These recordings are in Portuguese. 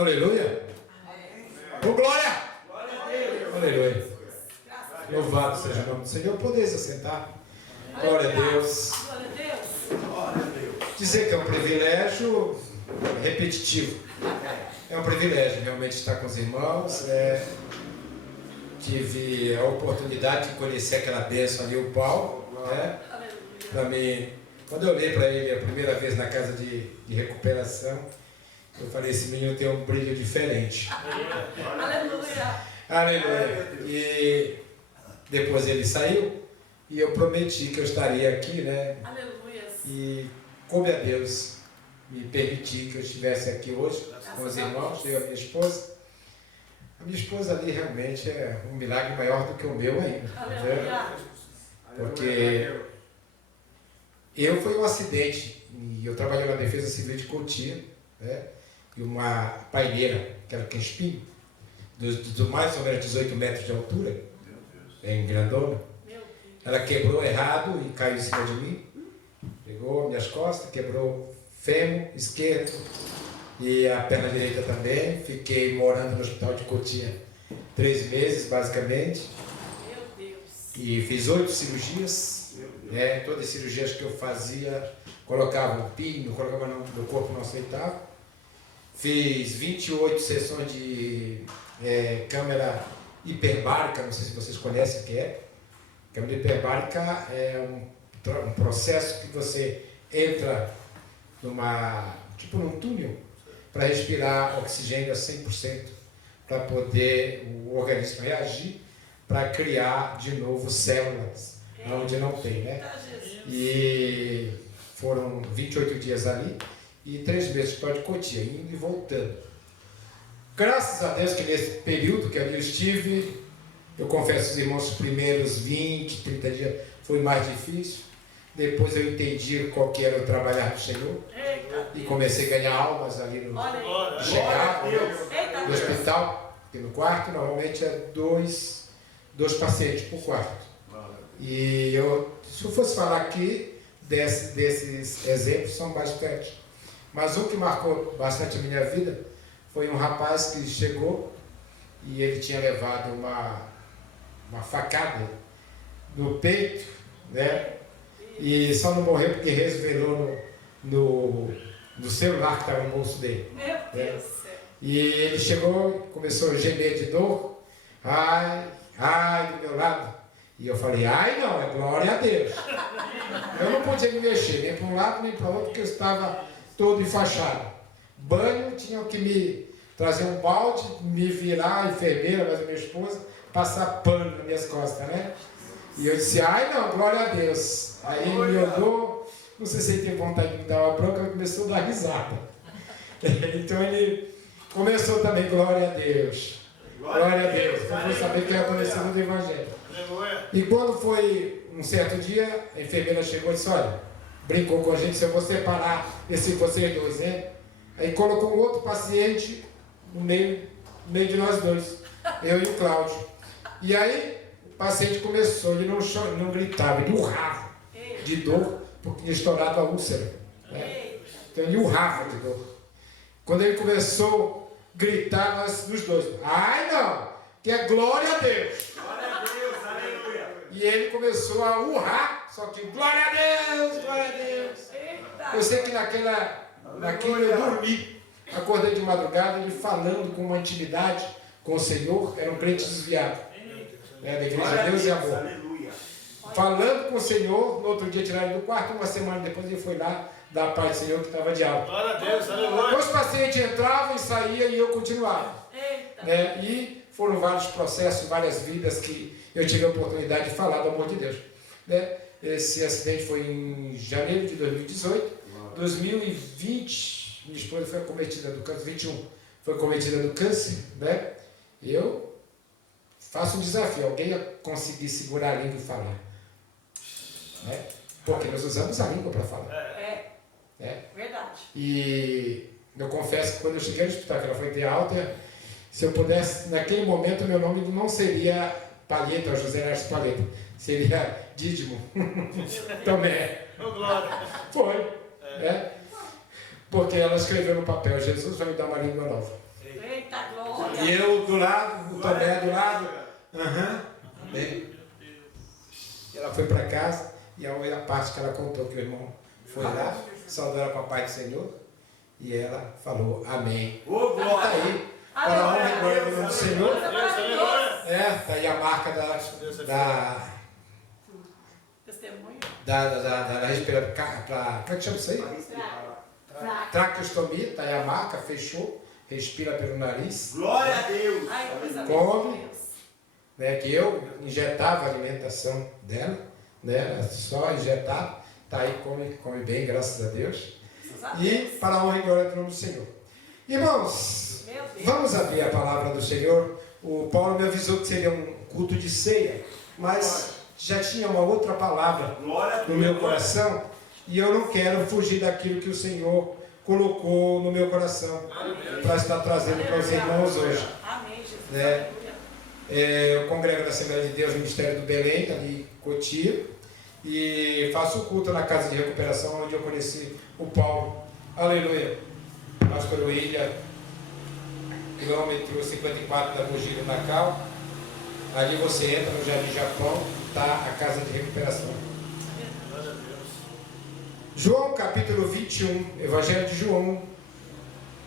Aleluia. Ô, glória. Aleluia. Louvado seja o nome do Senhor. Podeis assentar. Glória a Deus. Dizer que é um privilégio repetitivo. É um privilégio realmente estar com os irmãos. Tive a oportunidade de conhecer aquela bênção ali, o Paulo. Para mim, quando eu olhei para ele a primeira vez na casa de recuperação, eu falei, esse menino tem um brilho diferente. Aleluia. Aleluia. E depois ele saiu e eu prometi que eu estaria aqui, né? Aleluia. E coube a Deus me permitir que eu estivesse aqui hoje com os irmãos, eu e a minha esposa. A minha esposa ali realmente é um milagre maior do que o meu ainda. Aleluia. Porque eu fui um acidente e eu trabalhei na Defesa Civil de Cotia, né? E uma paineira, que era espinho, do mais ou menos 18 metros de altura, em grandona, ela quebrou errado e caiu em cima de mim, pegou minhas costas, quebrou fêmur esquerdo e a perna direita também. Fiquei morando no hospital de Cotia 3 meses, basicamente. Meu Deus. E fiz 8 cirurgias. Todas as cirurgias que eu fazia, colocava o pino, colocava no corpo, não aceitava. Fiz 28 sessões de câmera hiperbárica, não sei se vocês conhecem o que é. Câmera hiperbárica é um processo que você entra num túnel para respirar oxigênio a 100%, para poder o organismo reagir, para criar de novo células, onde não tem, né? E foram 28 dias ali e 3 meses de Cotia, indo e voltando. Graças a Deus que nesse período que ali eu estive, eu confesso aos irmãos, os primeiros 20, 30 dias foi mais difícil. Depois eu entendi qual que era o trabalhar do Senhor. E comecei a ganhar almas ali no chegar no hospital, porque no quarto normalmente é dois pacientes por quarto. E se eu fosse falar aqui desses exemplos, são bastante. Mas um que marcou bastante a minha vida foi um rapaz que chegou e ele tinha levado uma facada no peito, né? E só não morreu porque resvalou no celular que estava no bolso dele. Meu Deus. E ele chegou e começou a gemer de dor. Ai, do meu lado. E eu falei, ai não, é glória a Deus. Eu não podia me mexer, nem para um lado nem para o outro, porque eu estava todo enfaixado. Banho, tinham que me trazer um balde, me virar, a enfermeira, mas a minha esposa, passar pano nas minhas costas, né? E eu disse, ai não, glória a Deus. Aí ele me olhou, não sei se ele teve vontade de me dar uma bronca, ele começou a dar risada. Então ele começou também, glória a Deus. Glória a Deus. Eu vou saber que é a conhecida do Evangelho. E quando foi um certo dia, a enfermeira chegou e disse, olha, brincou com a gente, se eu vou separar vocês dois, né? Aí colocou um outro paciente no meio de nós dois, eu e o Cláudio. E aí o paciente começou, ele não gritava, ele urrava de dor, porque tinha estourado a úlcera, né? Então ele urrava de dor. Quando ele começou a gritar, nós os dois, ai não, que é glória a Deus. Glória a Deus, aleluia. E ele começou a urrar, só que glória a Deus, glória a Deus. Eu sei que naquele eu dormi, acordei de madrugada, ele falando com uma intimidade com o Senhor, era um crente desviado, né, da igreja Deus e Amor. Aleluia. Falando com o Senhor, no outro dia tiraram do quarto, uma semana depois ele foi lá dar a paz do Senhor que estava de alta. Glória a Deus, aleluia. Os pacientes entravam e saíam e eu continuava. Né? E foram vários processos, várias vidas que eu tive a oportunidade de falar do amor de Deus. Né? Esse acidente foi em janeiro de 2018. 2020, minha esposa foi acometida do câncer, 21 foi acometida do câncer. Né? Eu faço um desafio, alguém conseguir segurar a língua e falar. Né? Porque nós usamos a língua para falar. Verdade. E eu confesso que quando eu cheguei no hospital, que ela foi ter alta, se eu pudesse, naquele momento, meu nome não seria Palheta, José Ernesto Palheta, seria Dídimo. Tomé. Foi. Porque ela escreveu no papel, Jesus vai me dar uma língua nova. Eita glória. E eu do lado, o Tomé do lado. Bem. Ela foi para casa e a parte que ela contou que o irmão foi lá, saudou ela papai do Senhor e ela falou amém. Está aí, para a honra e glória do nome do Senhor. Está aí a marca Testemunho. da respiração. Como é que chama isso aí? Traqueostomia, está aí a marca, fechou, respira pelo nariz. Glória a Deus. Come, né, que eu injetava a alimentação dela, né, só injetar, está aí, come bem, graças a Deus. E para a honra e glória do nome do Senhor. Irmãos, vamos abrir a palavra do Senhor. O Paulo me avisou que seria um culto de ceia, mas já tinha uma outra palavra no meu coração e eu não quero fugir daquilo que o Senhor colocou no meu coração para estar trazendo para os irmãos hoje. Amém, Jesus. Eu congrego na Assembleia de Deus, Ministério do Belém, ali em Cotia, e faço o culto na Casa de Recuperação, onde eu conheci o Paulo. Aleluia. Pastor William, quilômetro 54 da Bugio Nacal. Ali você entra no Jardim Japão, está a Casa de Recuperação. João capítulo 21, Evangelho de João,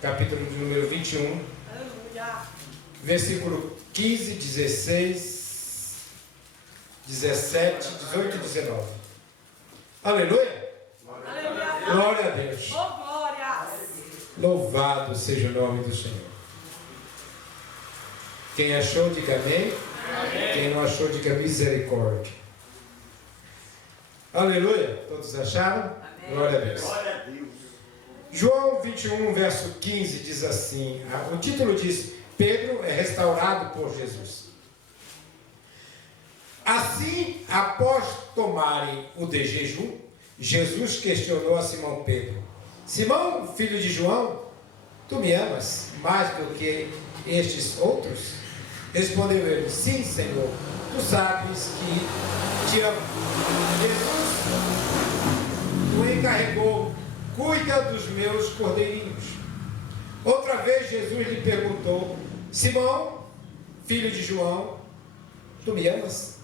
capítulo de número 21, Aleluia. versículo 15, 16, 17, 18 e 19. Aleluia! Aleluia. Glória a Deus! Oh, glória. Louvado seja o nome do Senhor. Quem achou, diga amém. Quem não achou, diga misericórdia. Aleluia! Todos acharam? Glória a Deus. Glória a Deus. João 21, verso 15 diz assim, o título diz: Pedro é restaurado por Jesus. Assim, após tomarem o de jejum, Jesus questionou a Simão Pedro: Simão, filho de João, tu me amas mais do que estes outros? Respondeu ele: Sim, Senhor, tu sabes que te amo. Jesus o encarregou: cuida dos meus cordeirinhos. Outra vez Jesus lhe perguntou: Simão, filho de João, tu me amas?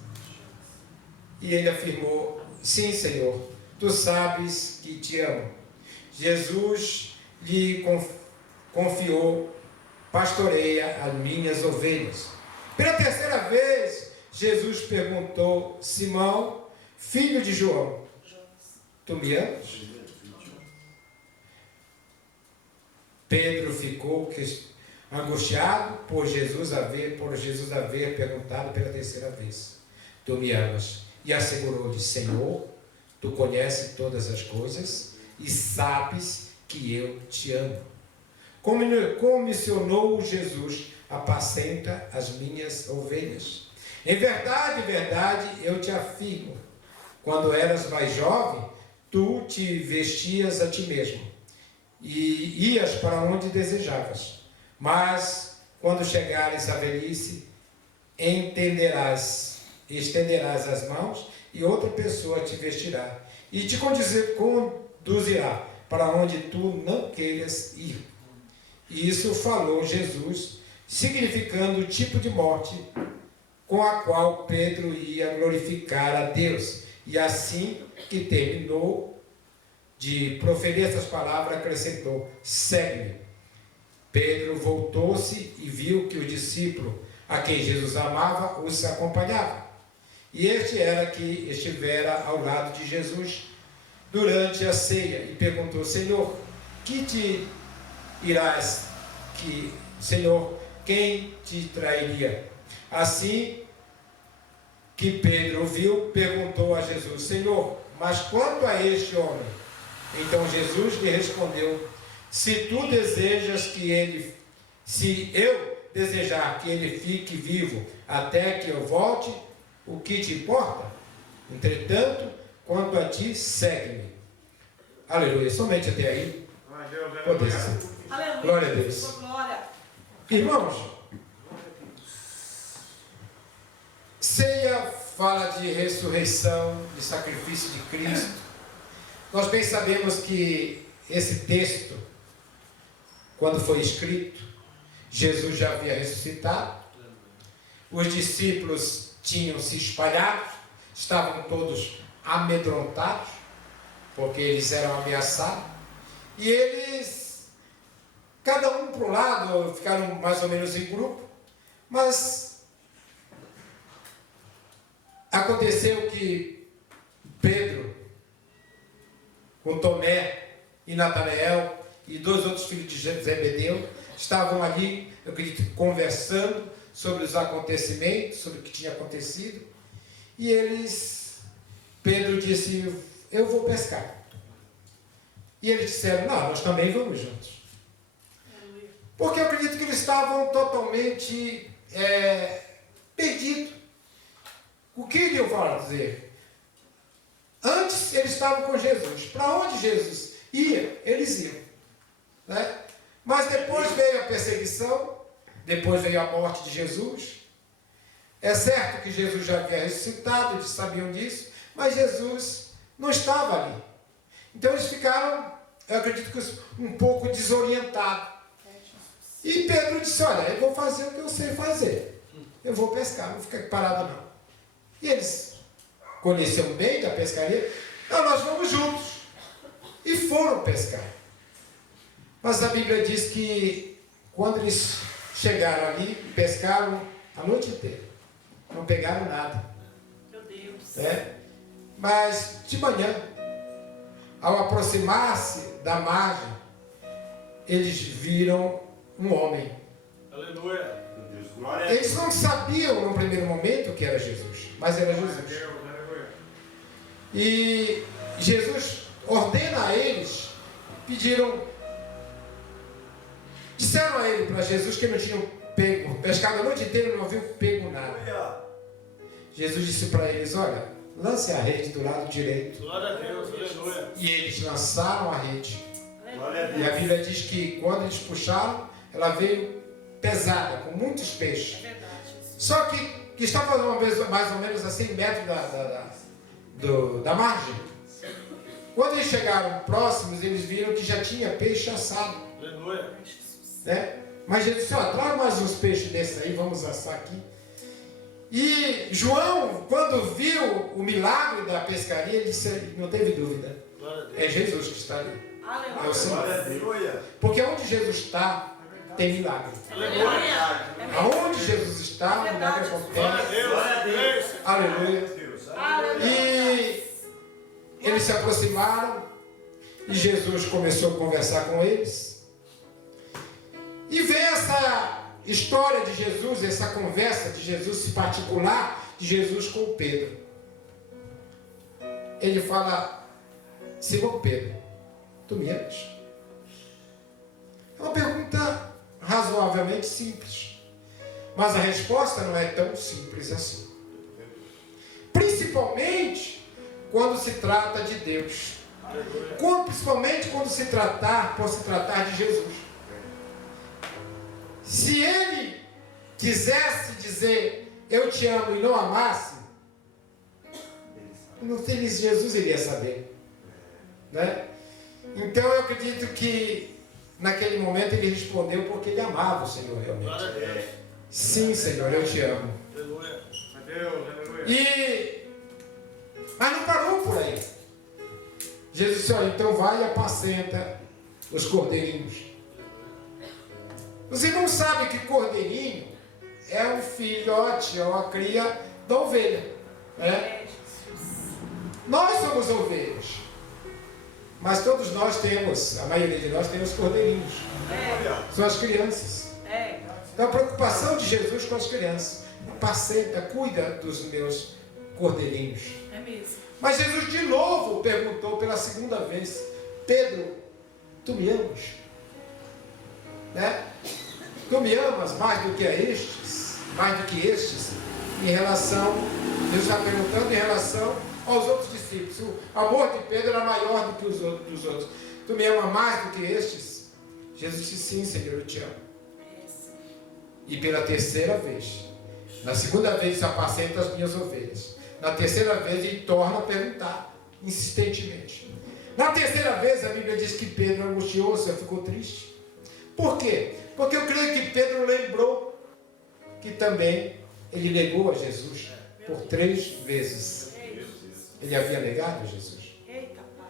E ele afirmou: Sim, Senhor, tu sabes que te amo. Jesus lhe confiou: pastoreia as minhas ovelhas. Pela terceira vez, Jesus perguntou: Simão, filho de João, tu me amas? Pedro ficou angustiado por Jesus haver perguntado pela terceira vez: tu me amas? E assegurou-lhe: Senhor, tu conheces todas as coisas e sabes que eu te amo. Comissionou Jesus: apacenta as minhas ovelhas. Em verdade, verdade, eu te afirmo, quando eras mais jovem, tu te vestias a ti mesmo e ias para onde desejavas. Mas quando chegares à velhice, estenderás as mãos e outra pessoa te vestirá e te conduzirá para onde tu não queiras ir. E isso falou Jesus, significando o tipo de morte com a qual Pedro ia glorificar a Deus. E assim que terminou de proferir essas palavras, acrescentou: segue-me. Pedro voltou-se e viu que o discípulo a quem Jesus amava os acompanhava. E este era que estivera ao lado de Jesus durante a ceia e perguntou: Senhor, Senhor, quem te trairia? Assim que Pedro ouviu, perguntou a Jesus: Senhor, mas quanto a este homem? Então Jesus lhe respondeu: se eu desejar que ele fique vivo até que eu volte, o que te importa? Entretanto, quanto a ti, segue-me. Aleluia. Somente até aí. Poder ser. Aleluia. Glória a Deus. Glória. Irmãos, ceia fala de ressurreição, de sacrifício de Cristo. Nós bem sabemos que esse texto, quando foi escrito, Jesus já havia ressuscitado. Os discípulos tinham se espalhado, estavam todos amedrontados, porque eles eram ameaçados. E eles, cada um para um lado, ficaram mais ou menos em grupo. Mas aconteceu que Pedro, com Tomé e Natanael e 2 outros filhos de Zebedeu, estavam ali, eu acredito, conversando sobre os acontecimentos, sobre o que tinha acontecido. E Pedro disse, eu vou pescar. E eles disseram, não, nós também vamos juntos. Porque eu acredito que eles estavam totalmente perdidos. O que iriam dizer? Antes eles estavam com Jesus. Para onde Jesus ia, eles iam. Né? Mas depois veio a perseguição, depois veio a morte de Jesus. É certo que Jesus já havia ressuscitado, eles sabiam disso, mas Jesus não estava ali. Então eles ficaram, eu acredito que um pouco desorientados. E Pedro disse, olha, eu vou fazer o que eu sei fazer. Eu vou pescar, não vou ficar aqui parado não. E eles conheciam bem da pescaria. Não, nós vamos juntos. E foram pescar. Mas a Bíblia diz que quando eles chegaram ali, pescaram a noite inteira. Não pegaram nada. Meu Deus. Mas de manhã, ao aproximar-se da margem, eles viram um homem. Aleluia. Eles não sabiam no primeiro momento que era Jesus, mas era Jesus. E Jesus ordena a eles, disseram a ele, para Jesus, que não tinham pescado a noite inteira e não haviam pego nada. Jesus disse para eles, olha, lance a rede do lado direito. Glória a Deus, aleluia. E eles lançaram a rede. Glória a Deus. E a Bíblia diz que quando eles puxaram, ela veio pesada, com muitos peixes. É verdade. Só que estava mais ou menos a 100 metros da margem. Quando eles chegaram próximos, eles viram que já tinha peixe assado. Aleluia. Né? Mas Jesus disse, ó, traga mais uns peixes desses aí, vamos assar aqui. E João, quando viu o milagre da pescaria, ele disse, não teve dúvida, é Jesus que está ali. Aleluia. É o Senhor. Aleluia. Porque onde Jesus está, tem milagre. Aleluia. Aonde Jesus está, o milagre Glória a acontece. Deus. Glória a Deus. Aleluia. E eles se aproximaram e Jesus começou a conversar com eles. E vem essa história de Jesus, essa conversa de Jesus particular, de Jesus com Pedro. Ele fala, Simão Pedro, tu me amas? É uma pergunta razoavelmente simples. Mas a resposta não é tão simples assim. Principalmente quando se trata de Deus. Principalmente quando se tratar de Jesus. Se ele quisesse dizer eu te amo e não amasse, Jesus iria saber. Né? Então eu acredito que naquele momento ele respondeu porque ele amava o Senhor realmente. Sim, Senhor, eu te amo. Aleluia. Mas não parou por aí. Jesus disse, olha, então vai e apacenta os cordeirinhos. Os irmãos sabem que cordeirinho é um filhote, é uma cria da ovelha. Né? Nós somos ovelhas. Mas todos nós temos, a maioria de nós temos cordeirinhos. São as crianças. Então a preocupação de Jesus com as crianças. Apacenta, cuida dos meus cordeirinhos. É mesmo. Mas Jesus de novo perguntou pela segunda vez, Pedro, tu me amas? Né? Tu me amas mais do que estes? Em relação, Jesus está perguntando em relação aos outros discípulos. O amor de Pedro era maior do que os outros. Tu me amas mais do que estes? Jesus disse, sim, Senhor, eu te amo. E pela terceira vez, na segunda vez, se apacenta as minhas ovelhas. Na terceira vez, ele torna a perguntar, insistentemente. Na terceira vez, a Bíblia diz que Pedro angustiou-se, ficou triste. Por quê? Porque eu creio que Pedro lembrou que também ele negou a Jesus por 3 vezes. Ele havia negado a Jesus. Eita, pai.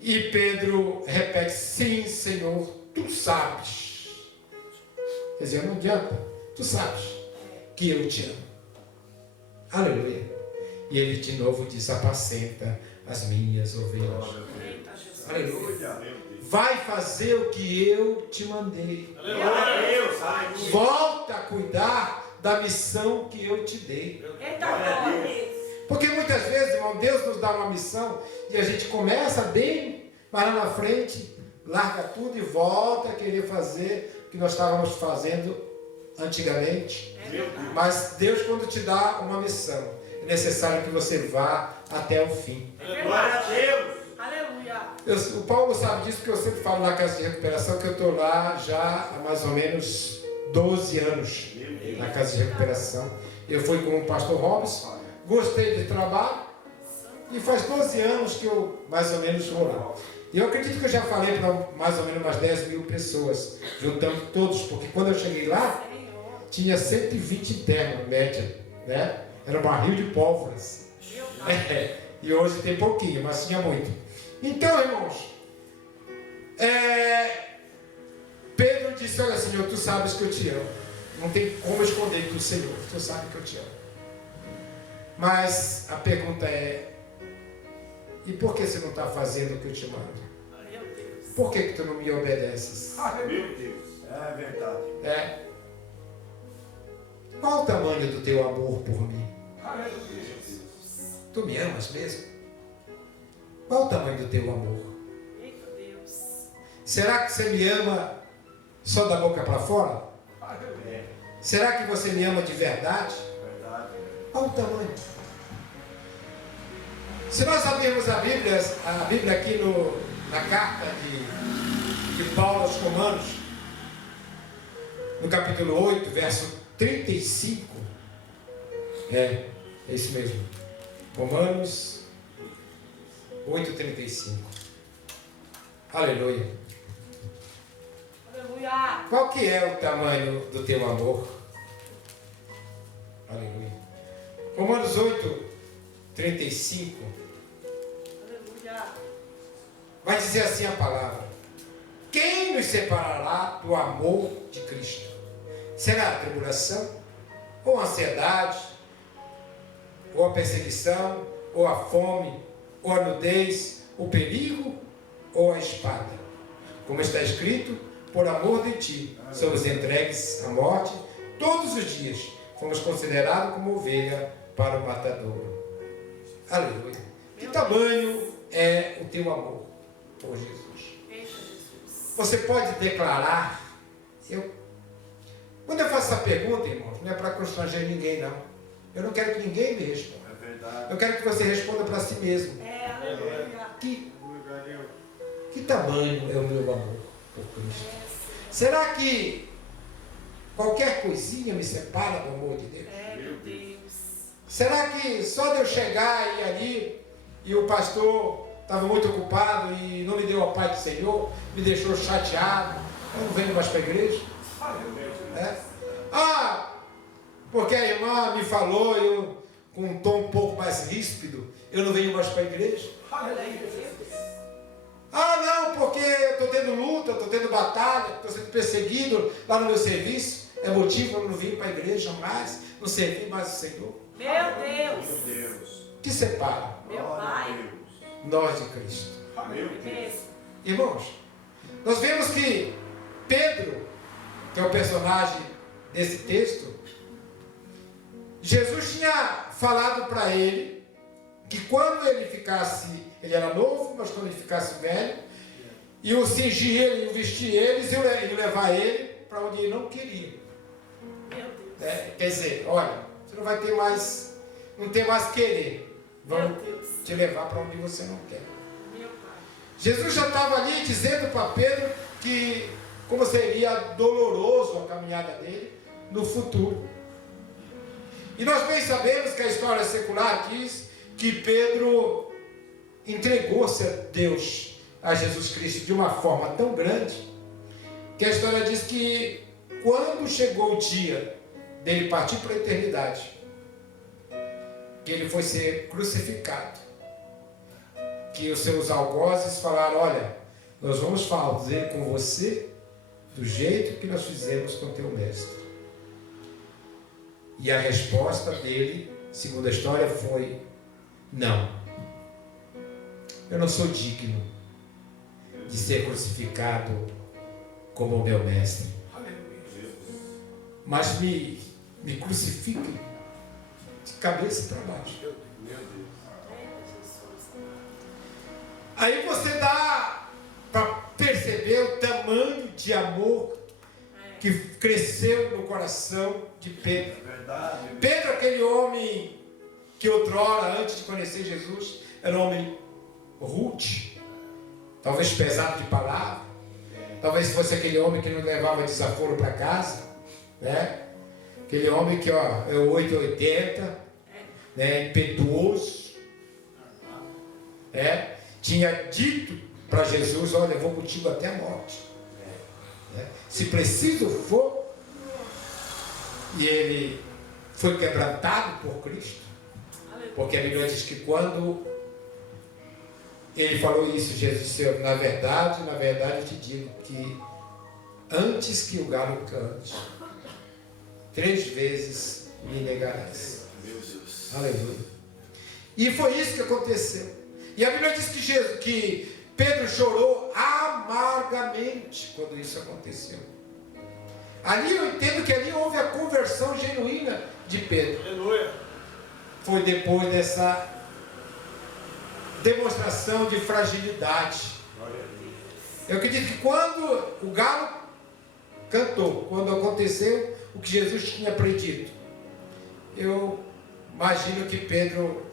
E Pedro repete: sim, Senhor, tu sabes. Quer dizer, não adianta, tu sabes que eu te amo. Aleluia. E ele de novo diz: apacenta as minhas ovelhas. Eita, Jesus. Aleluia. Vai fazer o que eu te mandei. Glória a Deus. Aleluia. Volta a cuidar da missão que eu te dei. Eita, glória. Porque muitas vezes, irmão, Deus nos dá uma missão e a gente começa bem, mas lá na frente larga tudo e volta a querer fazer o que nós estávamos fazendo antigamente. Mas Deus, quando te dá uma missão, é necessário que você vá até o fim. Glória a Deus. Aleluia. O Paulo sabe disso, porque eu sempre falo na casa de recuperação que eu estou lá já há mais ou menos 12 anos na casa de recuperação. Eu fui com o pastor Robson, gostei do trabalho e faz 12 anos que eu mais ou menos vou lá. E eu acredito que eu já falei para mais ou menos umas 10 mil pessoas, juntando todos, porque quando eu cheguei lá, tinha 120 internos, média, né? Era um barril de pólvoras. E hoje tem pouquinho, mas tinha muito. Então, irmãos, Pedro disse: olha, Senhor, tu sabes que eu te amo. Não tem como esconder do Senhor, tu sabe que eu te amo. Mas a pergunta é: e por que você não está fazendo o que eu te mando? Meu Deus. Por que tu não me obedeces? Meu Deus. É verdade. Qual o tamanho do teu amor por mim? Aleluia. Tu me amas mesmo? Qual o tamanho do teu amor? Eita, Deus. Será que você me ama só da boca para fora? Aleluia. Será que você me ama de verdade? Verdade. Qual o tamanho? Se nós abrirmos a Bíblia aqui na carta de Paulo aos Romanos, no capítulo 8, verso 35, é isso mesmo, Romanos 8:35. Aleluia. Aleluia. Qual que é o tamanho do teu amor? Aleluia. Romanos 8:35 Aleluia. vai dizer assim a palavra: quem nos separará do amor de Cristo? Será a tribulação, ou a ansiedade, ou a perseguição, ou a fome, ou a nudez, o perigo, ou a espada? Como está escrito: por amor de ti somos entregues à morte todos os dias, fomos considerados como ovelha para o matadouro. Aleluia. Que tamanho é o teu amor por Jesus? Eita, Jesus. Você pode declarar? Quando eu faço essa pergunta, irmãos, não é para constranger ninguém, não. Eu não quero que ninguém me responda. É verdade. Eu quero que você responda para si mesmo. Aleluia. Que tamanho é o meu amor por Cristo? Será que qualquer coisinha me separa do amor de Deus? Meu Deus. Será que só de eu chegar e ir ali e o pastor estava muito ocupado e não me deu a paz do Senhor, me deixou chateado, eu não venho mais para a igreja? Porque a irmã me falou, eu com um tom um pouco mais ríspido, eu não venho mais para a igreja? Não, porque eu estou tendo luta, estou tendo batalha, estou sendo perseguido lá no meu serviço, é motivo para eu não vir para a igreja mais, não servir mais o Senhor. Meu Deus. Meu Deus. Que separa Meu Pai. nós de Cristo? Meu Deus. Mesmo. Irmãos, nós vemos que Pedro, que é o personagem desse texto, Jesus tinha falado para ele que quando ele ele era novo, mas quando ele ficasse velho, iam cingir ele, iam vestir eles, iam levar ele para onde ele não queria. Meu Deus. Quer dizer, olha, você não vai ter mais, não tem mais querer, vamos Meu Deus. te levar para onde você não quer. Meu Pai. Jesus já estava ali dizendo para Pedro que como seria doloroso a caminhada dele no futuro. E nós bem sabemos que a história secular diz que Pedro entregou-se a Deus, a Jesus Cristo, de uma forma tão grande, que a história diz que quando chegou o dia dele partir para a eternidade, que ele foi ser crucificado, que os seus algozes falaram: olha, nós vamos fazer com você do jeito que nós fizemos com teu mestre. E a resposta dele, segundo a história, foi: não, eu não sou digno de ser crucificado como o meu mestre, mas me crucifiquem de cabeça para baixo. Aí você dá para perceber o tamanho de amor que cresceu no coração de Pedro. Pedro, aquele homem que outrora, antes de conhecer Jesus, era um homem rude, talvez pesado de palavra, talvez fosse aquele homem que não levava desaforo para casa, né? Aquele homem que, ó, é 880, né? Impetuoso, tinha dito para Jesus: olha, eu vou contigo até a morte, se preciso for. E ele foi quebrantado por Cristo, porque a Bíblia diz que quando ele falou isso, Jesus disse: na verdade eu te digo que antes que o galo cante, 3 vezes me negarás. Aleluia. E foi isso que aconteceu. E a Bíblia diz que Pedro chorou amargamente quando isso aconteceu. Ali eu entendo que ali houve a conversão genuína de Pedro. Aleluia. Foi depois dessa demonstração de fragilidade. Eu acredito que quando o galo cantou, quando aconteceu o que Jesus tinha predito, eu imagino que Pedro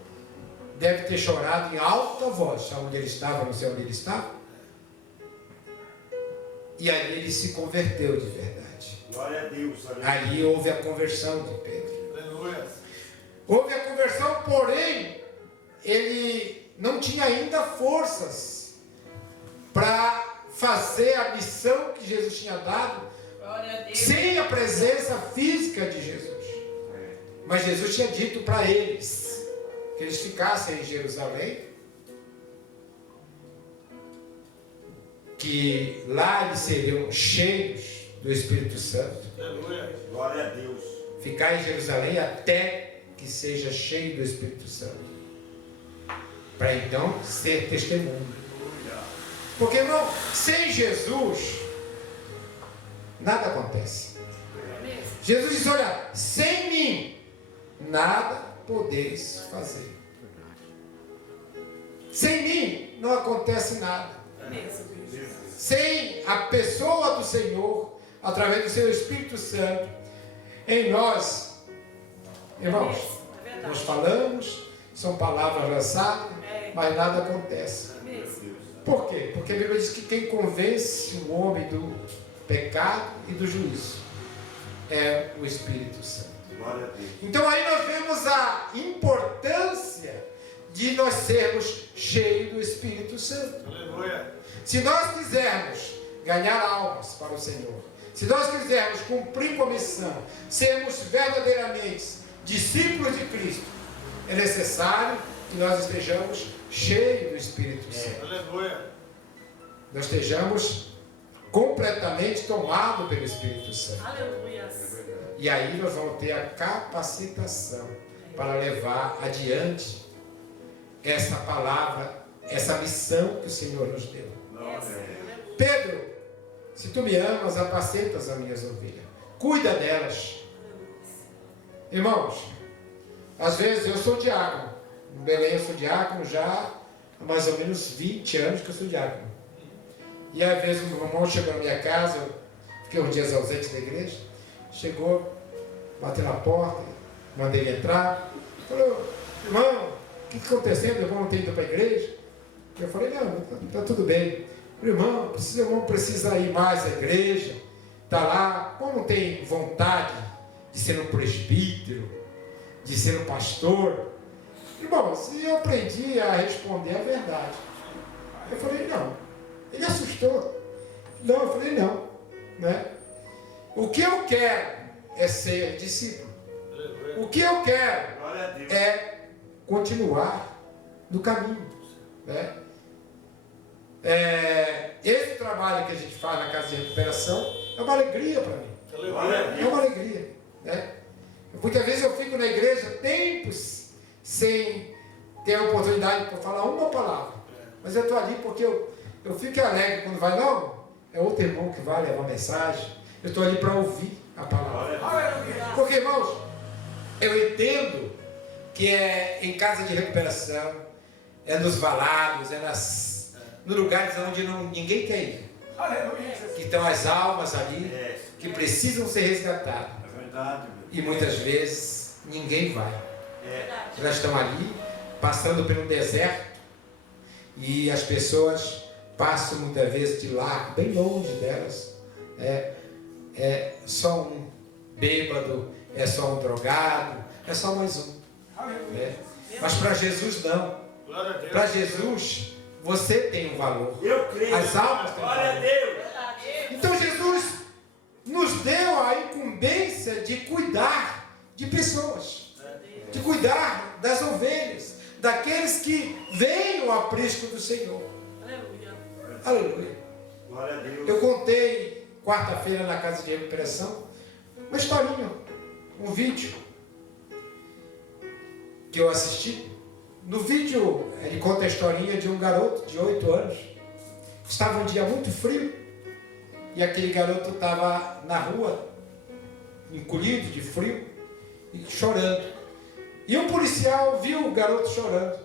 deve ter chorado em alta voz, onde ele estava, não sei onde ele estava, e ali ele se converteu de verdade. Glória a Deus. Ali houve a conversão de Pedro. Aleluia. Houve a conversão, porém, ele não tinha ainda forças para fazer a missão que Jesus tinha dado, sem a presença física de Jesus. Mas Jesus tinha dito para eles que eles ficassem em Jerusalém, que lá eles seriam cheios do Espírito Santo. Aleluia. Glória a Deus. Ficar em Jerusalém até que seja cheio do Espírito Santo, para então ser testemunho. Porque, irmão, sem Jesus nada acontece. Jesus disse: olha, sem mim nada podeis fazer. Sem mim não acontece nada. Sem a pessoa do Senhor, através do seu Espírito Santo em nós, irmãos, nós falamos, são palavras lançadas, mas nada acontece. Por quê? Porque a Bíblia diz que quem convence o homem do pecado e do juízo é o Espírito Santo. Então aí nós vemos a importância de nós sermos cheios do Espírito Santo. Aleluia. Se nós quisermos ganhar almas para o Senhor, se nós quisermos cumprir com a missão, sermos verdadeiramente discípulos de Cristo, é necessário que nós estejamos cheios do Espírito Santo. Aleluia. Nós estejamos completamente tomados pelo Espírito Santo. Aleluia. E aí nós vamos ter a capacitação para levar adiante essa palavra, essa missão que o Senhor nos deu. Pedro, se tu me amas, apacentas as minhas ovelhas. Cuida delas. Irmãos, às vezes eu sou diácono. Em Belém eu sou diácono já há mais ou menos 20 anos que eu sou diácono. E às vezes o meu irmão chegou na minha casa, eu fiquei uns dias ausente da igreja, chegou, bateu na porta, mandei ele entrar, falou: irmão, o que está acontecendo? O irmão não tem ido para a igreja? Eu falei: não, está tudo bem. O irmão precisa ir mais à igreja, está lá, como não tem vontade de ser um presbítero, de ser um pastor. Irmãos, eu aprendi a responder a verdade. Eu falei: não. Ele assustou. Não, eu falei: não, né? O que eu quero é ser discípulo. O que eu quero Glória a Deus. é continuar no caminho, né? Esse trabalho que a gente faz na casa de recuperação é uma alegria para mim. Glória a É Deus. uma alegria, né? Muitas vezes eu fico na igreja tempos sem ter a oportunidade para falar uma palavra. Mas eu estou ali porque eu fico alegre quando vai, não, é outro irmão que vai levar mensagem. Eu estou ali para ouvir a palavra. Glória a Deus. Porque, irmãos, eu entendo que é em casa de recuperação, é nos valados, nos lugares onde ninguém quer ir. Que estão as almas ali, É. que precisam ser resgatadas. É verdade, meu. E muitas vezes ninguém vai. É. Elas estão ali, passando pelo deserto, e as pessoas passam muitas vezes de lá, bem longe delas. É só um bêbado, é só um drogado, é só mais um. Mas para Jesus não. Glória a Deus. Para Jesus, você tem um valor. Eu creio. As almas têm Glória a valor. Deus. Então Jesus nos deu a incumbência de cuidar de pessoas, de cuidar das ovelhas, daqueles que veem o aprisco do Senhor. Aleluia. Aleluia. Glória a Deus. Eu contei quarta-feira na casa de recuperação uma historinha, um vídeo que eu assisti. No vídeo ele conta a historinha de um garoto de 8 anos. Estava um dia muito frio e aquele garoto estava na rua, encolhido de frio e chorando. E um policial viu o garoto chorando.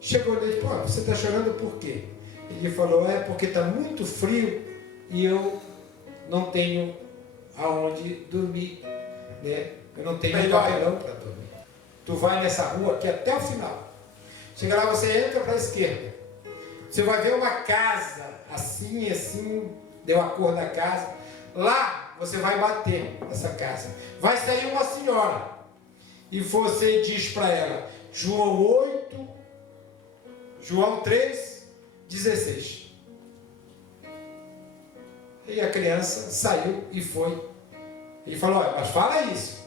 Chegou nele e disse: pô, você está chorando por quê? Ele falou: é porque está muito frio e eu não tenho aonde dormir, né? Eu não tenho um papelão para dormir. Tu vai nessa rua aqui até o final. Chega lá, você entra para a esquerda. Você vai ver uma casa assim, assim, deu a cor da casa. Lá você vai bater nessa casa. Vai sair uma senhora. E você diz para ela: João 3:16. E a criança saiu e foi. Ele falou: olha, mas fala isso.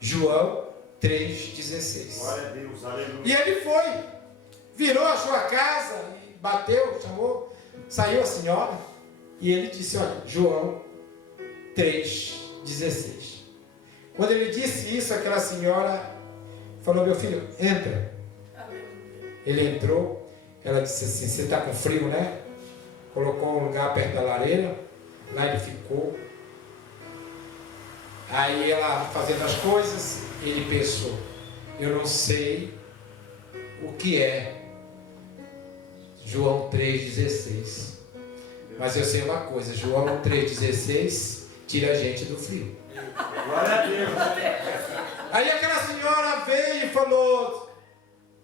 João 3:16. Glória a Deus. Aleluia. E ele foi, virou a sua casa, e bateu, chamou, saiu a senhora, e ele disse: olha, João 3:16. Quando ele disse isso, aquela senhora falou: meu filho, entra. Ele entrou, ela disse assim: você está com frio, né? Colocou um lugar perto da lareira, lá ele ficou. Aí ela fazendo as coisas, ele pensou: eu não sei o que é João 3:16, mas eu sei uma coisa: João 3:16 tira a gente do frio. Glória a Deus. Aí aquela senhora veio e falou: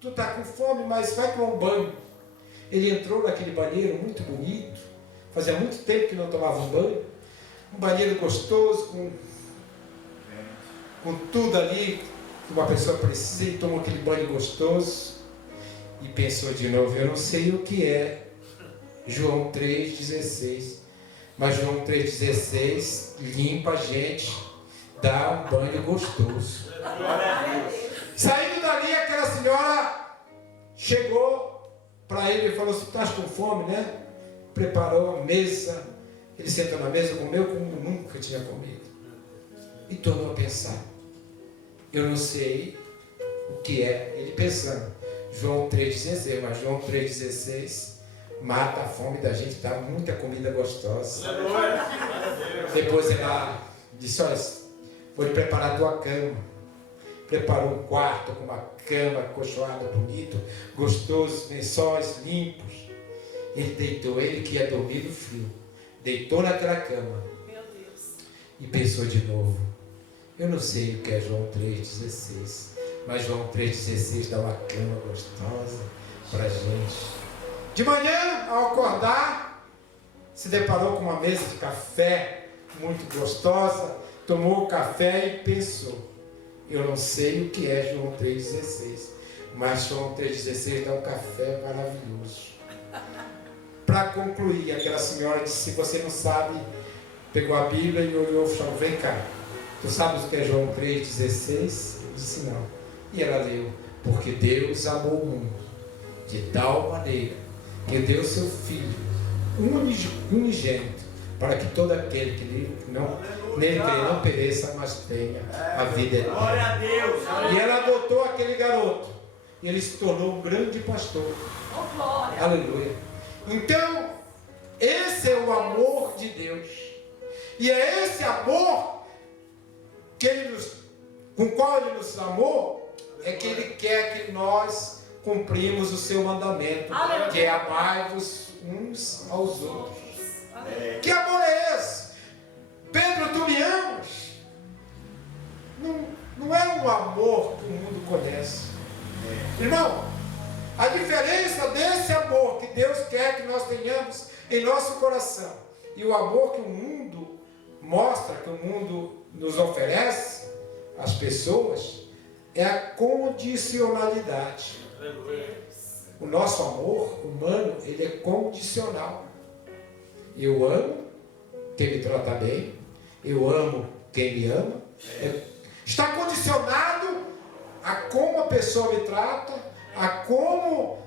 tu está com fome, mas vai tomar um banho. Ele entrou naquele banheiro muito bonito, fazia muito tempo que não tomava um banho, um banheiro gostoso, com tudo ali que uma pessoa precisa, e tomou aquele banho gostoso e pensou de novo: eu não sei o que é João 3:16, mas João 3:16 limpa a gente, dá um banho gostoso. Glória a Deus. Saindo dali, aquela senhora chegou para ele e falou: você estás com fome, né? Preparou a mesa, ele sentou na mesa, comeu como nunca tinha comido. E tornou a pensar: eu não sei o que é. Ele pensando: João 3:16, mas João 3:16 mata a fome da gente, dá muita comida gostosa. Glória a Deus. Depois ela disse: olha, vou lhe preparar a tua cama. Preparou um quarto com uma cama acolchoada, bonito, gostoso, lençóis limpos. Ele deitou, ele que ia dormir no frio, deitou naquela cama. Meu Deus. E pensou de novo: eu não sei o que é João 3:16, mas João 3:16 dá uma cama gostosa para a gente. De manhã, ao acordar, se deparou com uma mesa de café muito gostosa, tomou o café e pensou: eu não sei o que é João 3:16, mas João 3:16 dá um café maravilhoso. Para concluir, aquela senhora disse: se você não sabe pegou a Bíblia e olhou e falou: vem cá, tu sabes o que é João 3,16? Eu disse: não. E ela leu: porque Deus amou o mundo de tal maneira que deu seu Filho unigênito, para que todo aquele que nele crê não pereça, mas tenha a vida Glória eterna. a Deus. E ela botou aquele garoto, e ele se tornou um grande pastor. Oh, glória. Aleluia. Então, esse é o amor de Deus. E é esse amor que com o qual Ele nos amou, é que Ele quer que nós cumprimos o seu mandamento, Aleluia. que é amai-vos uns aos outros. Aleluia. Que amor é esse? Pedro, tu me amas? Não é um amor que o mundo conhece. Irmão, a diferença desse amor que Deus quer que nós tenhamos em nosso coração e o amor que o mundo mostra, que o mundo nos oferece às pessoas, é a condicionalidade. O nosso amor humano, ele é condicional. Eu amo quem me trata bem, eu amo quem me ama. Está condicionado a como a pessoa me trata, a como,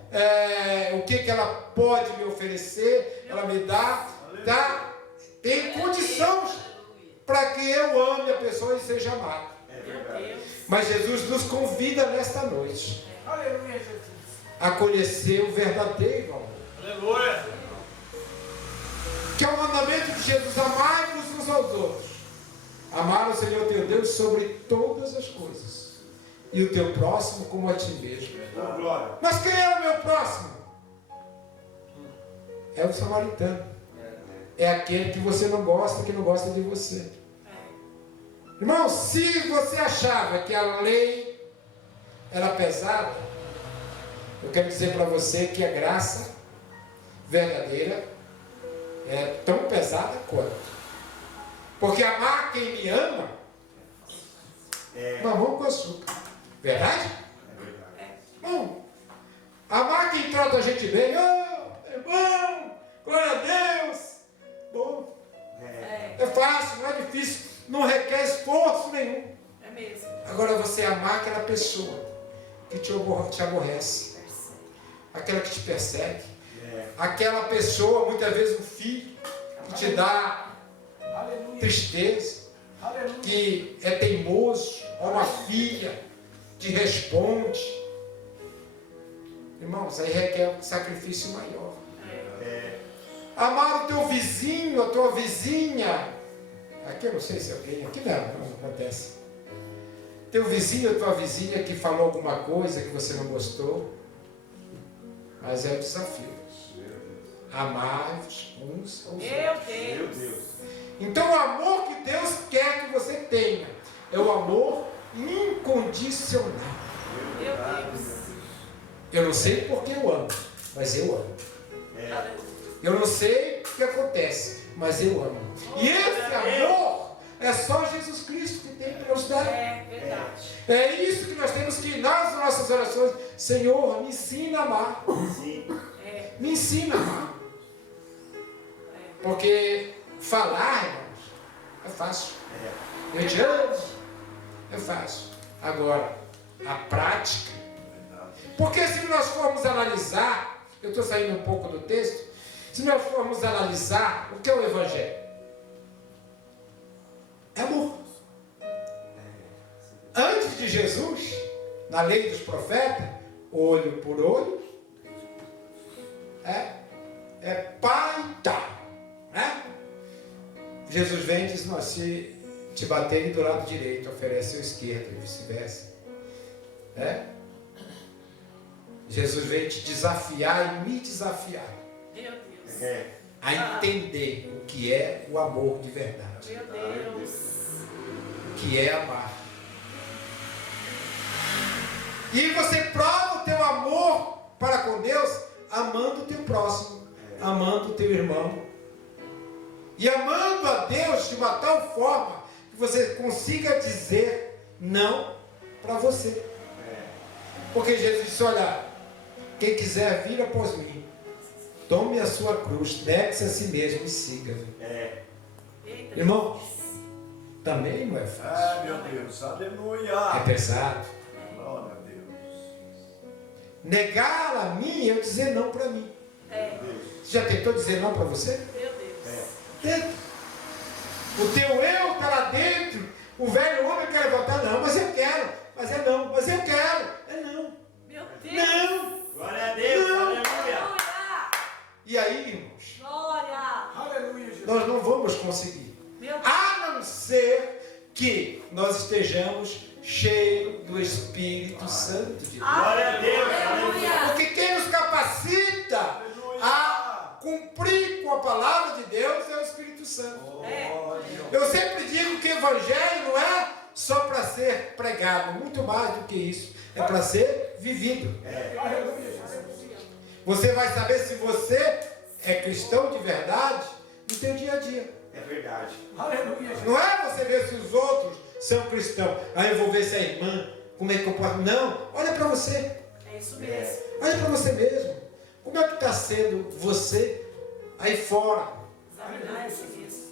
o que ela pode me oferecer, ela me dá, tem condições para que eu ame a pessoa e seja amado. Mas Jesus nos convida nesta noite a conhecer o verdadeiro amor. Aleluia. Que é o mandamento de Jesus: amai-vos uns aos outros. Amar o Senhor teu Deus sobre todas as coisas, e o teu próximo como a ti mesmo. Oh, glória. Mas quem é o meu próximo? É o samaritano. É aquele que você não gosta, que não gosta de você. Irmão, se você achava que a lei era pesada, eu quero dizer para você que a graça verdadeira é tão pesada quanto. Porque amar quem me ama, mamão com açúcar. Verdade? Não. Amar quem trata a gente bem, irmão, glória a Deus. Bom, é fácil, não é difícil, não requer esforço nenhum. É mesmo. Agora você amar aquela pessoa que te aborrece, aquela que te persegue, aquela pessoa, muitas vezes um filho, que te dá tristeza, que é teimoso, ou uma filha que responde. Irmãos, aí requer um sacrifício maior. Amar o teu vizinho, a tua vizinha. Aqui eu não sei se alguém, aqui não acontece. Teu vizinho, a tua vizinha que falou alguma coisa que você não gostou, mas é o desafio. Amar-vos uns aos outros. Meu Deus. Então o amor que Deus quer que você tenha é o amor incondicional. Meu Deus. Eu não sei porque eu amo, mas eu amo. Eu não sei o que acontece, mas eu amo. E esse amor é só Jesus Cristo que tem para nos dar. É verdade. É isso que nós temos que ir nas nossas orações. Senhor, me ensina a amar. Me ensina a amar. Porque falar, irmãos, é fácil. Eu te amo, é fácil. Agora, a prática. Porque se nós formos analisar, eu estou saindo um pouco do texto, se nós formos analisar o que é o Evangelho, é amor. Antes de Jesus, na lei dos profetas, olho por olho, é pai e tal, né? Jesus vem e diz: não, se te baterem do lado direito, oferece o esquerdo e vice-versa. Jesus veio te desafiar e me desafiar Meu Deus. a entender o que é o amor de verdade, Meu Deus. o que é amar. E você prova o teu amor para com Deus amando o teu próximo, amando o teu irmão. E amando a Deus de uma tal forma que você consiga dizer não para você. Porque Jesus disse: olha, quem quiser vir após mim, tome a sua cruz, negue-se a si mesmo e siga-me. Irmãos, também não é fácil. Ah, meu Deus, É aleluia. pesado. Glória a Deus. Negar a mim e eu dizer não para mim. É. Você já tentou dizer não para você? Meu Deus. Dentro. O teu eu está lá dentro. O velho homem quer voltar, não, mas eu quero. Mas é não, mas eu quero. É não. Meu Deus. Não. Glória a Deus, Não. aleluia. Aleluia. E aí, irmãos, Glória. Aleluia, Jesus. nós não vamos conseguir. Meu Deus. A não ser que nós estejamos cheios do Espírito Santo de Deus. Glória a Deus, Aleluia. Porque quem nos capacita a cumprir com a palavra de Deus é o Espírito Santo. Eu sempre digo que o Evangelho não é só para ser pregado, muito mais do que isso. É para ser vivido. Você vai saber se você é cristão de verdade no seu dia a dia. É verdade. Não é você ver se os outros são cristãos. Aí eu vou ver se a irmã, como é que eu posso. Não, olha para você. É isso mesmo. Olha para você mesmo. Como é que está sendo você aí fora? Examinar esse mesmo.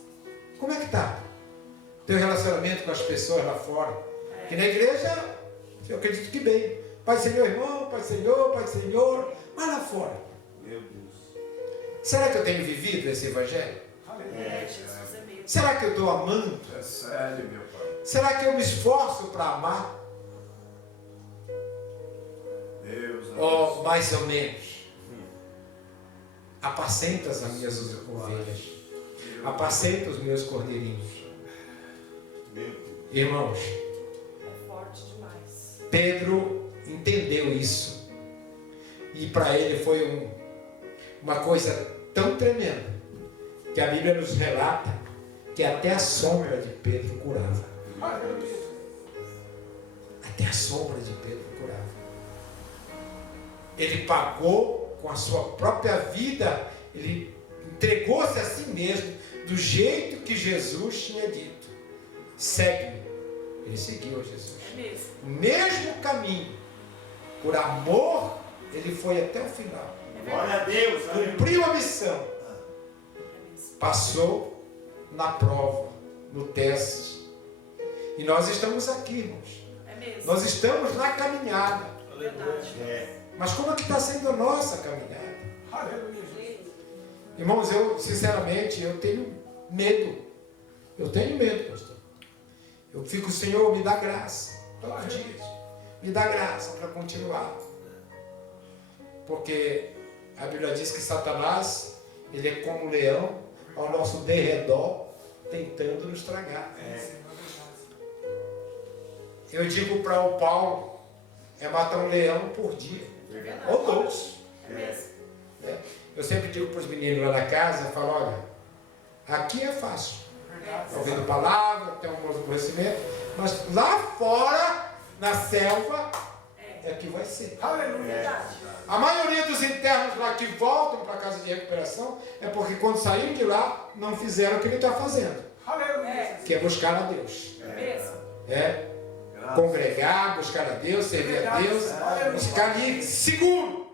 Como é que está? Teu relacionamento com as pessoas lá fora. Que na igreja, eu acredito que bem. Pai do Senhor, irmão, Pai do Senhor, Pai do Senhor. Mas lá fora. Meu Deus. Será que eu tenho vivido esse evangelho? É, Jesus é mesmo. Será que eu estou amando? É sério, meu Pai. Será que eu me esforço para amar? Deus, Ou mais ou menos? Apacentas as minhas ovelhas. Apacenta os meus cordeirinhos. Meu Deus. Irmãos, É forte demais. Pedro entendeu isso. E para ele foi uma coisa tão tremenda que a Bíblia nos relata que até a sombra de Pedro curava. Até a sombra de Pedro curava. Ele pagou com a sua própria vida, ele entregou-se a si mesmo do jeito que Jesus tinha dito. Segue-me. Ele seguiu a Jesus. É mesmo. O mesmo caminho, por amor, ele foi até o final. Glória a Deus, aleluia. Cumpriu a missão. É mesmo. Passou na prova, no teste. E nós estamos aqui, irmãos. É mesmo. Nós estamos na caminhada. Verdade. É. Mas como é que está sendo a nossa caminhada? Irmãos, eu, sinceramente, eu tenho medo. Eu tenho medo, pastor. Eu fico, Senhor, me dá graça. Todos os dias. Me dá graça para continuar. Porque a Bíblia diz que Satanás, ele é como um leão ao nosso derredor, tentando nos tragar. Eu digo para o Paulo, é matar um leão por dia. Verdade. Ou dois. É mesmo. Né? Eu sempre digo para os meninos lá na casa, eu falo, olha, aqui é fácil. Está ouvindo palavra, tem um bom conhecimento, mas lá fora, na selva, é que vai ser. Verdade. A maioria dos internos lá que voltam para a casa de recuperação é porque quando saíram de lá, não fizeram o que ele está fazendo, É. que é buscar a Deus. É mesmo. É congregar, buscar a Deus, servir a Deus, ficar ali seguro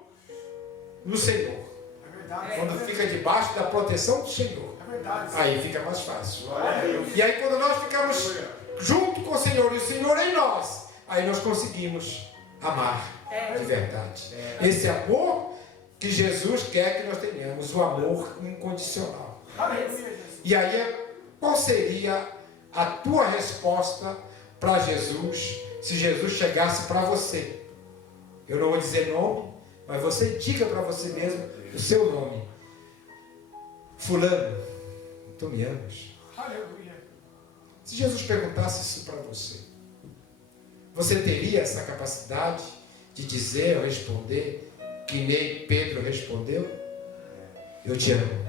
no Senhor. Quando fica debaixo da proteção do Senhor, aí fica mais fácil. Glória a Deus. E aí quando nós ficamos junto com o Senhor e o Senhor em nós, aí nós conseguimos amar de verdade. Esse amor que Jesus quer que nós tenhamos, o amor incondicional. E aí, qual seria a tua resposta para Jesus, se Jesus chegasse para você? Eu não vou dizer nome, mas você diga para você mesmo o seu nome. Fulano, tu me amas? Se Jesus perguntasse isso para você, você teria essa capacidade de dizer ou responder que nem Pedro respondeu? Eu te amo.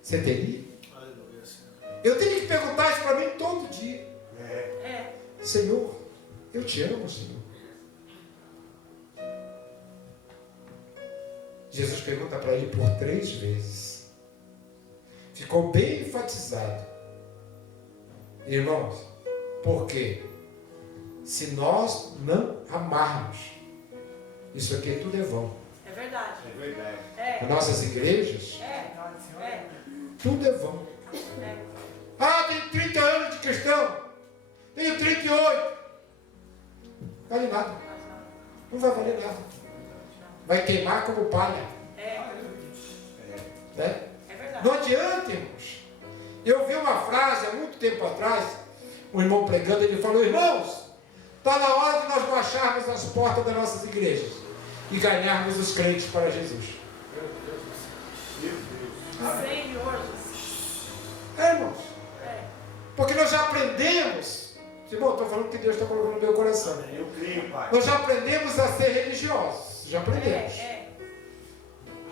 Você teria? Eu tenho que perguntar isso para mim todo dia. É. Senhor, eu te amo, Senhor. Jesus pergunta para ele por 3 vezes. Ficou bem enfatizado. Irmãos, por quê? Se nós não amarmos, isso aqui tudo é vão. É verdade. É verdade. É. Nas nossas igrejas, É. tudo é vão. Ah, tenho 30 anos de cristão. Tenho 38. Vale nada. Não vai valer nada. Vai queimar como palha. Né? É verdade. Não adianta, irmãos. Eu vi uma frase há muito tempo atrás, um irmão pregando, ele falou: irmãos, está na hora de nós baixarmos as portas das nossas igrejas e ganharmos os crentes para Jesus. Senhor. Irmãos, É. porque nós já aprendemos, irmão, estou falando que Deus está colocando no meu coração. Eu creio, Pai. Nós já aprendemos a ser religiosos, já aprendemos.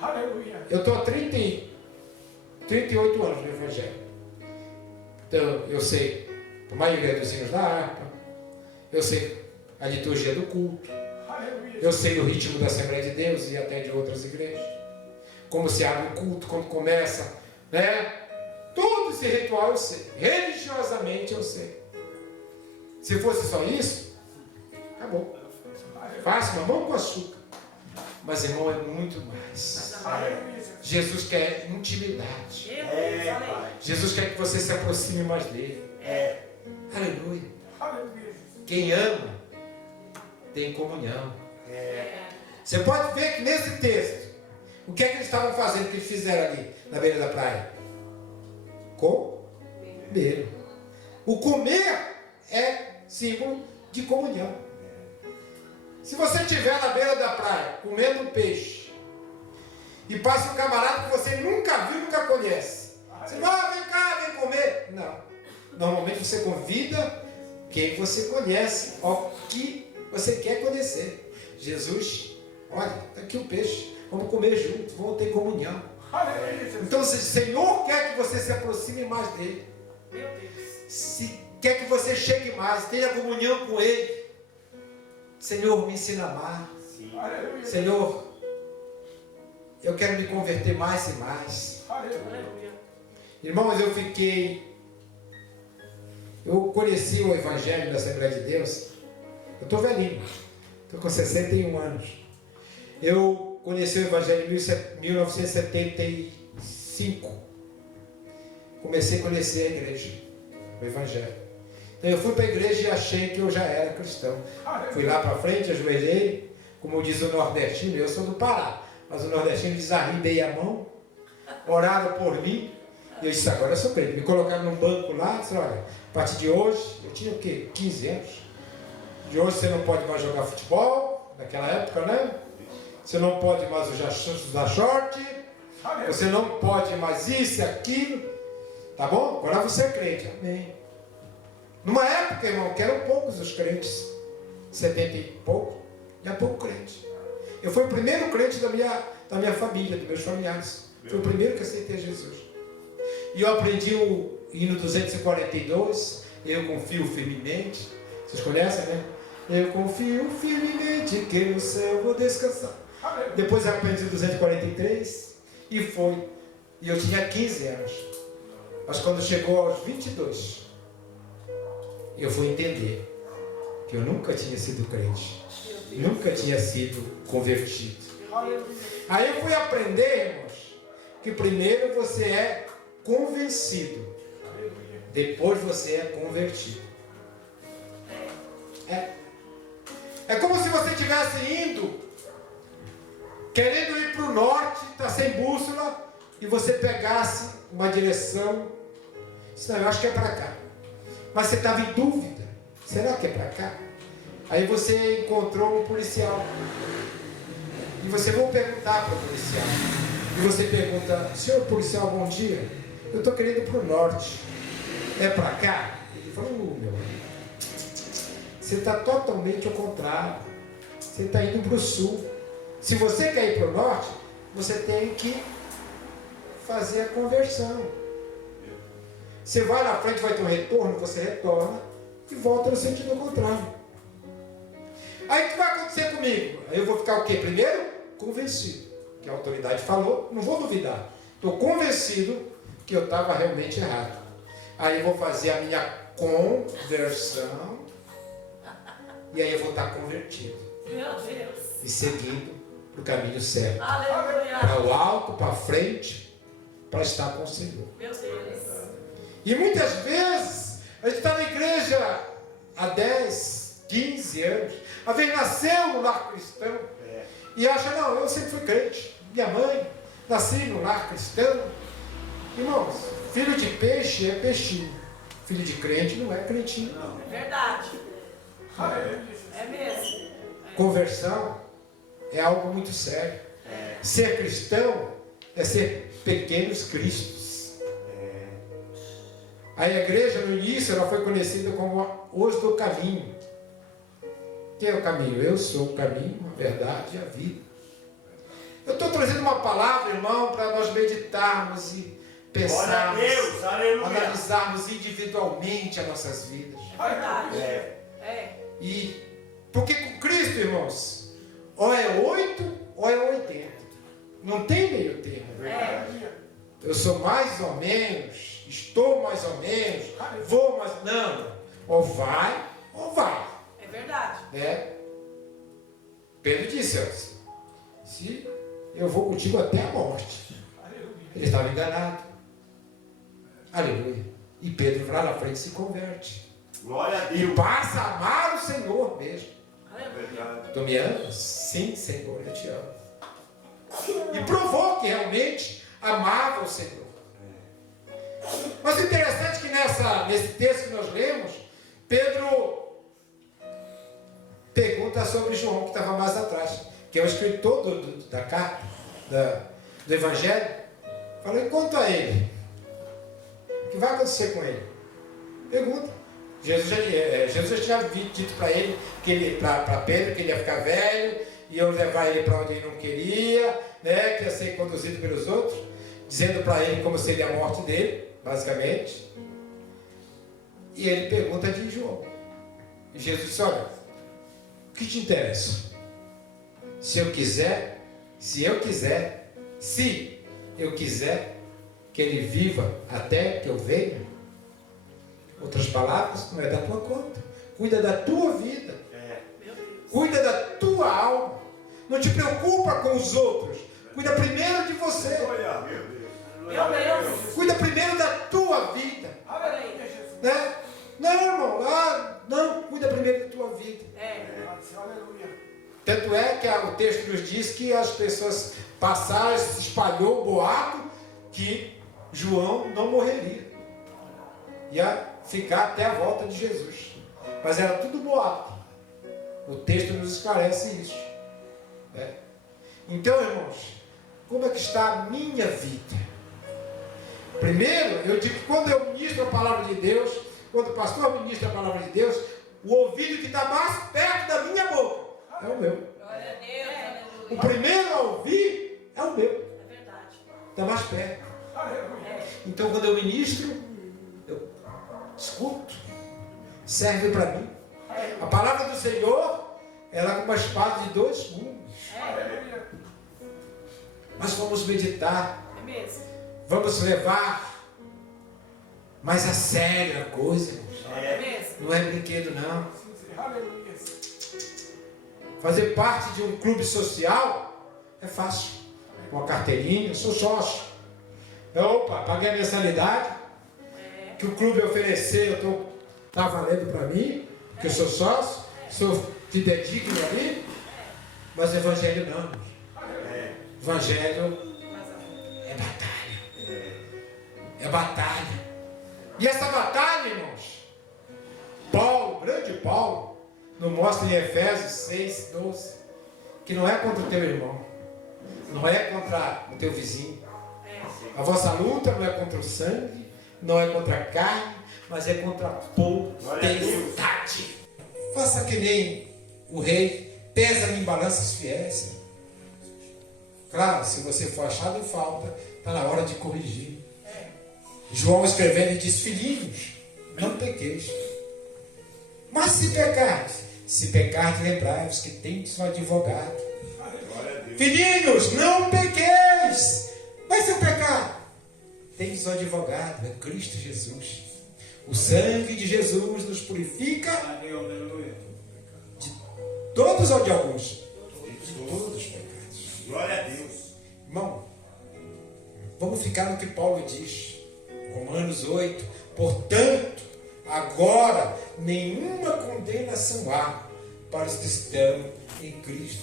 Aleluia. Eu estou há 38 anos no Evangelho. Então, eu sei a maioria dos hinos da harpa, eu sei a liturgia do culto, eu sei o ritmo da Assembleia de Deus e até de outras igrejas, como se abre o culto, como começa, né? Todo esse ritual eu sei, religiosamente eu sei. Se fosse só isso, acabou. Fácil, mamão com açúcar. Mas, irmão, é muito mais. Jesus quer intimidade. Pai. Jesus quer que você se aproxime mais dele. Aleluia. Quem ama tem comunhão. Você pode ver que nesse texto, o que é que eles estavam fazendo, que eles fizeram ali na beira da praia? Comer. O comer é símbolo de comunhão. Se você estiver na beira da praia comendo peixe e passa um camarada que você nunca viu, nunca conhece, você vai, vem cá, vem comer. Não. Normalmente você convida quem você conhece, ou que você quer conhecer. Jesus, olha, está aqui o peixe, vamos comer juntos, vamos ter comunhão. Então o Senhor quer que você se aproxime mais dele. Meu Deus. Se quer que você chegue mais, tenha comunhão com ele. Senhor, me ensina a amar. Senhor, eu quero me converter mais e mais. Aleluia. Irmãos, eu conheci o Evangelho da Assembleia de Deus. Eu estou velhinho, estou com 61 anos. Eu conheci o Evangelho em 1975. Comecei a conhecer a igreja, o Evangelho. Então eu fui para a igreja e achei que eu já era cristão. Fui lá para frente, ajoelhei, como diz o nordestino, eu sou do Pará, mas o nordestino diz: arridei a mão, oraram por mim, e eu disse: agora eu sou crente. Me colocaram num banco lá, disse: olha, a partir de hoje, eu tinha o quê? 15 anos. De hoje você não pode mais jogar futebol, naquela época, né? Você não pode mais usar short, você não pode mais isso e aquilo, tá bom? Agora você é crente. Amém. Numa época, irmão, que eram poucos os crentes, 70 e pouco, era pouco crente. Eu fui o primeiro crente da minha família, dos meus familiares. Fui o primeiro que aceitei Jesus. E eu aprendi o hino 242, eu confio firmemente. Vocês conhecem, né? Eu confio firmemente que no céu vou descansar. Depois eu aprendi o 243 e foi. E eu tinha 15 anos. Mas quando chegou aos 22, eu fui entender que eu nunca tinha sido crente, nunca tinha sido convertido. Aí eu fui aprender, irmãos, que primeiro você é convencido, depois você é convertido. É como se você estivesse indo, querendo ir para o norte, está sem bússola, e você pegasse uma direção, disse: não, eu acho que é para cá. Mas você estava em dúvida, será que é para cá? Aí você encontrou um policial. E você vai perguntar para o policial. E você pergunta: senhor policial, bom dia. Eu estou querendo ir para o norte. É para cá? Ele falou: meu amigo, você está totalmente ao contrário. Você está indo para o sul. Se você quer ir para o norte, você tem que fazer a conversão. Você vai na frente, vai ter um retorno, você retorna e volta no sentido contrário. Aí o que vai acontecer comigo? Aí eu vou ficar o quê? Primeiro, convencido. Que a autoridade falou, não vou duvidar. Estou convencido que eu estava realmente errado. Aí eu vou fazer a minha conversão e aí eu vou estar convertido. Meu Deus. E seguindo para o caminho certo. Aleluia. Para o alto, para frente, para estar com o Senhor. Meu Deus. E muitas vezes a gente está na igreja há 10, 15 anos. Às vezes nasceu no lar cristão e acha, não, eu sempre fui crente. Minha mãe, nasci no lar cristão. Irmãos, filho de peixe é peixinho. Filho de crente não é crentinho. Não. É verdade. É mesmo. Conversão é algo muito sério. Ser cristão é ser pequenos cristos. A igreja no início ela foi conhecida como os do caminho. Quem é o caminho? Eu sou o caminho, a verdade e a vida. Eu estou trazendo uma palavra, irmão, para nós meditarmos e pensarmos, Glória a Deus, aleluia. analisarmos individualmente as nossas vidas. É verdade. É. E porque com Cristo, irmãos, ou é 8 ou é 80. Não tem meio termo. Eu sou mais ou menos, estou mais ou menos, vou mais. Não. Ou vai ou vai. É verdade. Né? Pedro disse, se eu vou contigo até a morte. Ele estava enganado. Aleluia. E Pedro lá na frente se converte. Glória a E Deus. passa a amar o Senhor mesmo. Aleluia. Tu me amas? Sim, Senhor, eu te amo. E provou que realmente amava o Senhor. Mas o interessante é que nesse texto que nós lemos, Pedro pergunta sobre João, que estava mais atrás, que é o escritor da carta, do Evangelho. Falou, quanto a ele, o que vai acontecer com ele? Pergunta. Jesus já tinha dito para ele, para Pedro, que ele ia ficar velho, iam levar ele para onde ele não queria, né, que ia ser conduzido pelos outros, dizendo para ele como seria a morte dele, basicamente. E ele pergunta de João. E Jesus disse, olha, o que te interessa? Se eu quiser que ele viva até que eu venha, outras palavras, não é da tua conta. Cuida da tua vida. Meu Deus. Cuida da tua alma. Não te preocupa com os outros. Cuida primeiro de você. Glória, meu Deus. Meu Deus. Cuida primeiro da tua vida. Né? Não, irmão. Não, cuida primeiro da tua vida. Tanto é que o texto nos diz que as pessoas passaram, se espalhou o boato que João não morreria. Ia ficar até a volta de Jesus. Mas era tudo boato. O texto nos esclarece isso. Né? Então, irmãos, como é que está a minha vida? Primeiro, eu digo que quando eu ministro a palavra de Deus, quando o pastor ministra a palavra de Deus, o ouvido que está mais perto da minha boca é o meu. Glória a Deus. Aleluia. O primeiro a ouvir é o meu. É verdade. Está mais perto. Então, quando eu ministro, eu escuto, serve para mim. A palavra do Senhor, ela é como uma espada de 2 gumes. Nós vamos meditar, É mesmo. vamos levar mais a sério a coisa, irmãos. É mesmo. Não é brinquedo, não. Fazer parte de um clube social é fácil. Com a carteirinha, eu sou sócio. Opa, paguei a mensalidade que o clube ofereceu, está valendo para mim, que eu sou sócio, te dedico ali, mas evangelho não. Evangelho é batalha. É batalha. E essa batalha, irmãos, Paulo, grande Paulo, nos mostra em Efésios 6, 12, que não é contra o teu irmão, não é contra o teu vizinho. A vossa luta não é contra o sangue, não é contra a carne, mas é contra a potestade. Faça que nem o rei, pesa em balanças fiéis. Claro, se você for achado em falta, está na hora de corrigir. João escrevendo, ele diz, filhinhos, não pequeis. Mas se pecardes, lembrai-vos que tendes um advogado. Filhinhos, não pequeis. Mas se eu pecar, tendes um advogado, é Cristo Jesus. O sangue de Jesus nos purifica de todos ou de alguns? De todos os pecados. Glória a Deus. Irmão, vamos ficar no que Paulo diz. Romanos 8, Portanto, agora nenhuma condenação há para os que estão em Cristo.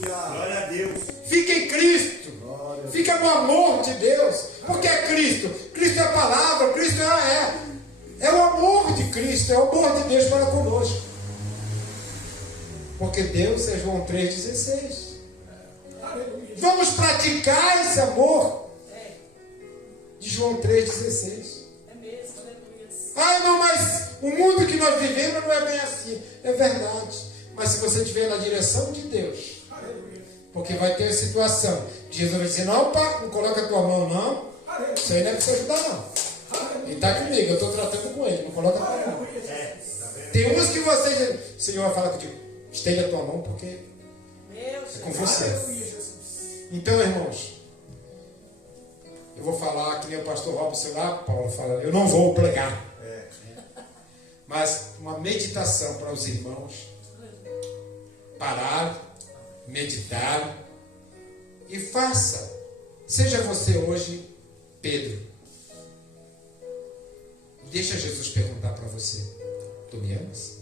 Glória a Deus. Fica em Cristo. Fica no amor de Deus. Porque é Cristo. Cristo é a palavra. Cristo é o amor de Cristo. É o amor de Deus para conosco. Porque Deus é João 3,16. Vamos praticar esse amor de João 3,16. É mesmo, aleluia. Ah, não, mas o mundo que nós vivemos não é bem assim. É verdade. Mas se você estiver na direção de Deus, porque vai ter a situação de Jesus vai dizer, não, pá, não coloca a tua mão, não. Isso aí não é para você ajudar, não. Ele está comigo, eu estou tratando com ele, não coloca a tua mão. Tem uns que você, o Senhor vai falar contigo, estende a tua mão, porque é com você. Então, irmãos, eu vou falar que nem o pastor Robson lá, Paulo fala, eu não vou pregar. Mas uma meditação para os irmãos, parar, meditar e faça. Seja você hoje Pedro. Deixa Jesus perguntar para você, tu me amas?